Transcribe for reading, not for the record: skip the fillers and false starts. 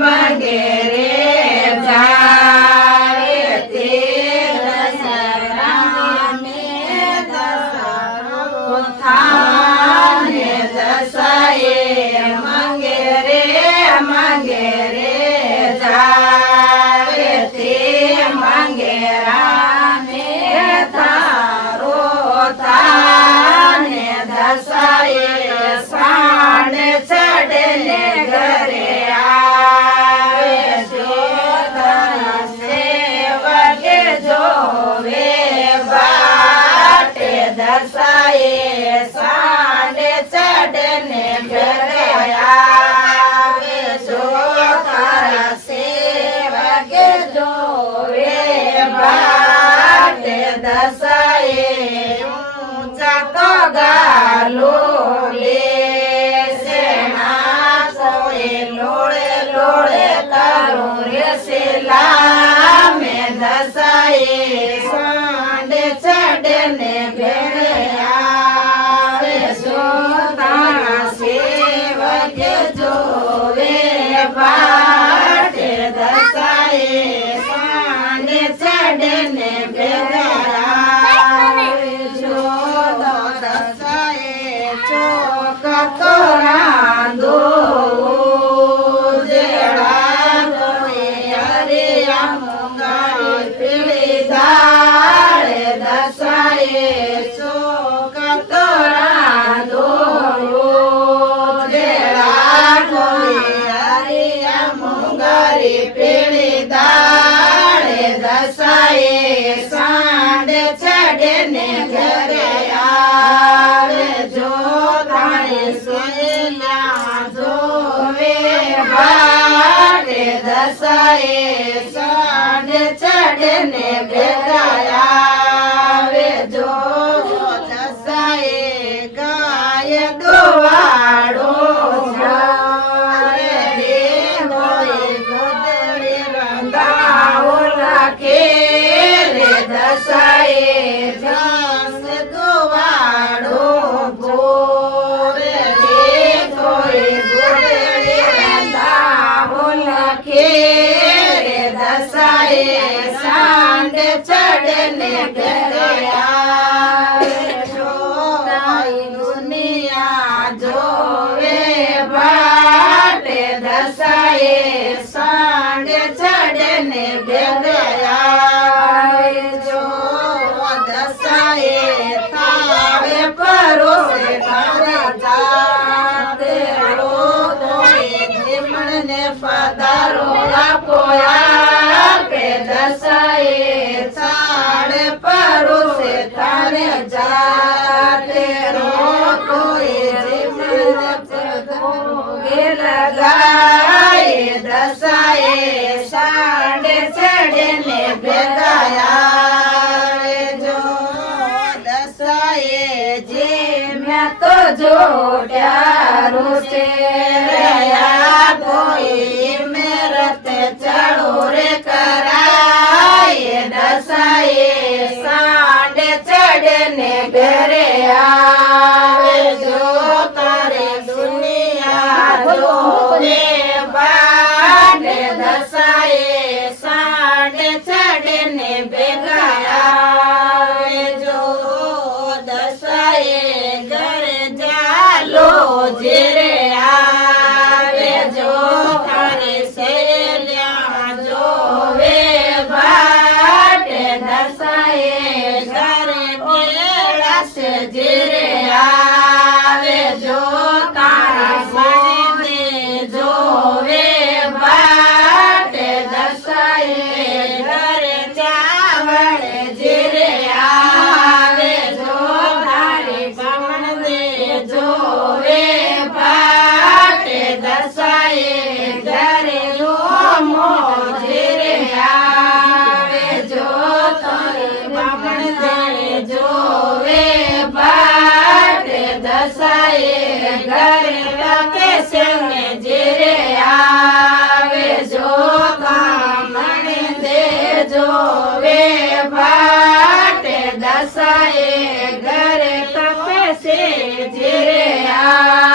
મંગેરે જાય તે દશરાને દશરો થાને દશાએ મંગેરે જાય તે મંગેરાને તારો થાને દશાએ સાંડ ચડને ઘરે આવે જો સેવકે જોવે બાટે દશાએ સાંડ ચડને ઘરે આવે જો તારા સેવકે જોવે બાટે દશાએ ઊંચા તો ગાલો લે સેના સોએ લોડે લોડે તારો રે સેલા મે દશાએ સાંડ ચડને ભેળે આવે જો તારા સેવકે જોવે બાટે દશાએ સાંડ ચડને ભેળે આવે જો દશાએ ચોક તો રાંધો જેડા કોઈ હરિયા મુંગારી પીળી દાળ દશાએ ચોક તો રાંધો જેડા કોઈ હરિયા મુંગારી પીળી દાળ દશાએ સાંડ ચડને ઘરે આવે જો તારી સોયલા જોવે બાટે દશાએ સાંડ ચડને ભેગા આવે જો દશાએ ગાય દોવાડો રે હોય ગોદડી રંધાવો રાખે રે દશાએ જાસ દોવાડો ભોરે રે કોઈ ગોદડી રંધાવો રાખે રે દશાએ સાંડ ચડને ઘરે આવે જો દુનિયા જોવે બાટે દશાએ સાંડ ચડને ભેગા આવે જો દશાએ તાવે પરોસે તારે જાતે રો કોઈ જીમણને પધારો આપો આપે દશાએ ચાડ પરોસે તારે જાતે રો કોઈ જીમણને પધારો લગાય દશાએ સાંડ ચડને ભેગા આવે જો દશાએ જે મેં તો જોડ્યા રોશે રહ્યા કોઈ મેરત ચડો રે કરાય દશાએ સાંડ ચડને ઘરે આવે જો તારે દુનિયા જોવે બાટે દશાએ સાંડ ચડને ભેગા આવે જો દશાએ ઘરે જાલો જેરે આવે જો તારે સેલ્યા જોવે બાટે દશાએ ઘરે બેળાશે જેરે આવે જો તારા મણીને જોવે બાટે દશાએ ઘરે ચાવળ જેરે આવે જો તારી બામણને જોવે બાટે દશાએ ઘરે લોમો જેરે આવે જો તારી બામણને જોવે બાટે દશાએ ઘરે લકે સંગે જેરે આવે જો કામણે દે જોવે બાટે દશાએ ઘરે તપે છે જેરે આવે